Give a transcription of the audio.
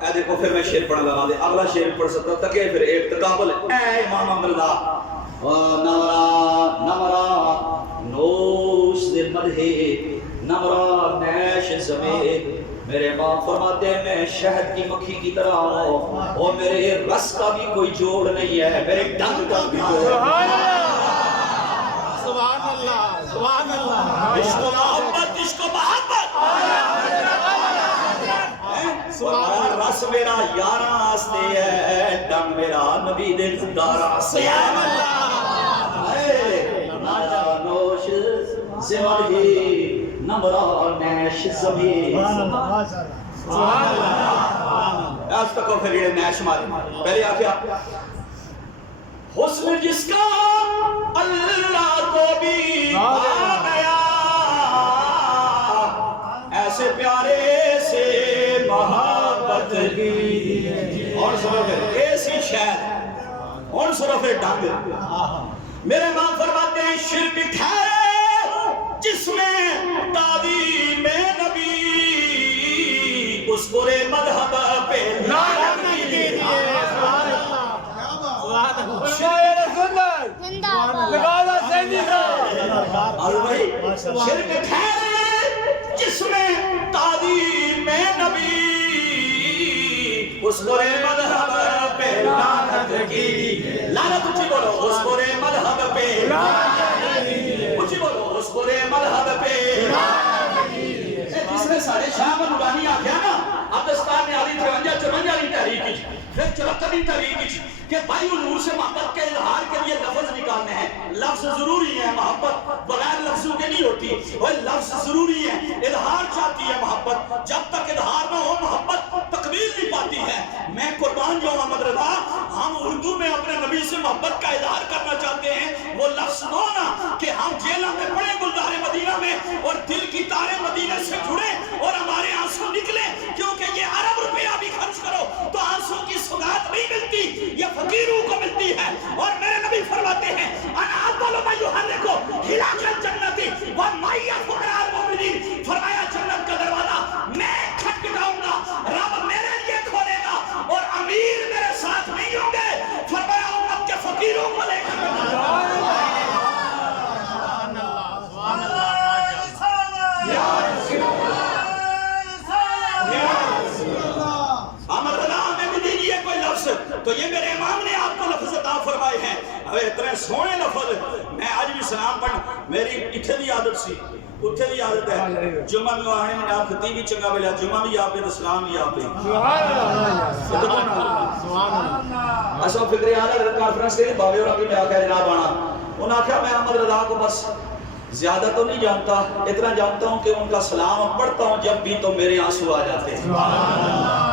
اے دیکھو پھر میں شعر پڑھنے لگا دے اگلا شعر پڑھ سکتا تکے پھر ایک تقابل اے امام احمد رضا نمرا نوش دے مدھے نمرا نیش زمے میرے امام فرماتے ہیں میں شہد کی مکھی کی طرح ہوں اور میرے رس کا بھی کوئی جوڑ نہیں ہے میرے ڈنگ کا بھی جوڑ سبحان اللہ سبحان اللہ عشق و محبت عشق و محبت رس میرا یاراں واسطے ہے ڈنگ میرا نبی دے داراں واسطے نمرا نوش زمدھی نمرا نیش زمین سبحان اللہ آج تک پھر یہ نیش مارے پہلے آکھیا حسن جس کا اللہ کو بھی بھا گیا ایسے پیارے سے محبت کی اور سنو پھر ایسی شہر اور سنو پھر ڈھنگ میرے امام فرماتے ہیں شرک ٹھہرے جس میں تعظیم نبی اس برے مذہب پہ لعنت کیجیے سبحان اللہ شاعر سنت لگانا سیدی کا اور بھائی شرک ٹھہرے جس میں تعظیم نبی اس برے مذہب پہ لعنت کیجیے لعنت اچھی بولو اس برے مذہب پہ اچھی بولو اس برے مذہب پہ جس نے سارے شاہ نورانی آگیا نا اب دستار نے آلی 53 تحریک کی پھر 74 تحریک کی کہ بھائی حضور سے محبت کے اظہار کے لیے لفظ نکالنے ہیں لفظ ضروری ہے محبت بغیر لفظوں کے نہیں ہوتی وہ لفظ ضروری ہے اظہار چاہتی ہے محبت جب تک اظہار نہ ہو محبت تکمیل نہیں پاتی ہے میں قربان جاؤں احمد رضا ہم اردو میں اپنے نبی سے محبت کا اظہار کرنا چاہتے ہیں وہ لفظ نہ ہونا کہ ہم جیلہ میں پڑے گلدار مدینہ میں اور دل کی تارے مدینہ سے جڑے اور ہمارے آنسو نکلے کیونکہ یہ عرب روپیہ بھی خرچ کرو تو آنسو کی سگات نہیں ملتی یہ فقیروں کو ملتی ہے اور میرے نبی فرماتے ہیں انا اول من یحرک خلاق الجنت ومن فقراء المؤمنین فرمایا جنت کا دروازہ میں کھٹکھٹاؤں گا رب میرے لیے کھولے گا اور امیر میرے ساتھ نہیں ہوں گے فرمایا امت کے فقیروں کو لے کر تو یہ میرے امام نے آپ کو لفظ عطا فرمائے ہیں ابے اتنے سونے لفظ میں آج بھی سلام پڑھنا میری اتھے بھی عادت سی اتھے بھی عادت ہے جمعہ میں آنے میں آپ خطیب بھی چنگا ملا جمعہ بھی آپ پہ اسلام بھی آپ پہ سبحان اللہ ایسا فکر آنا کانفرنس کے لیے بابے اور ابھی میں آکھا جناب آنا انہوں نے کہا میں احمد رضا کو بس زیادہ تو نہیں جانتا اتنا جانتا ہوں کہ ان کا سلام پڑھتا ہوں جب بھی تو میرے آنسو آ جاتے ہیں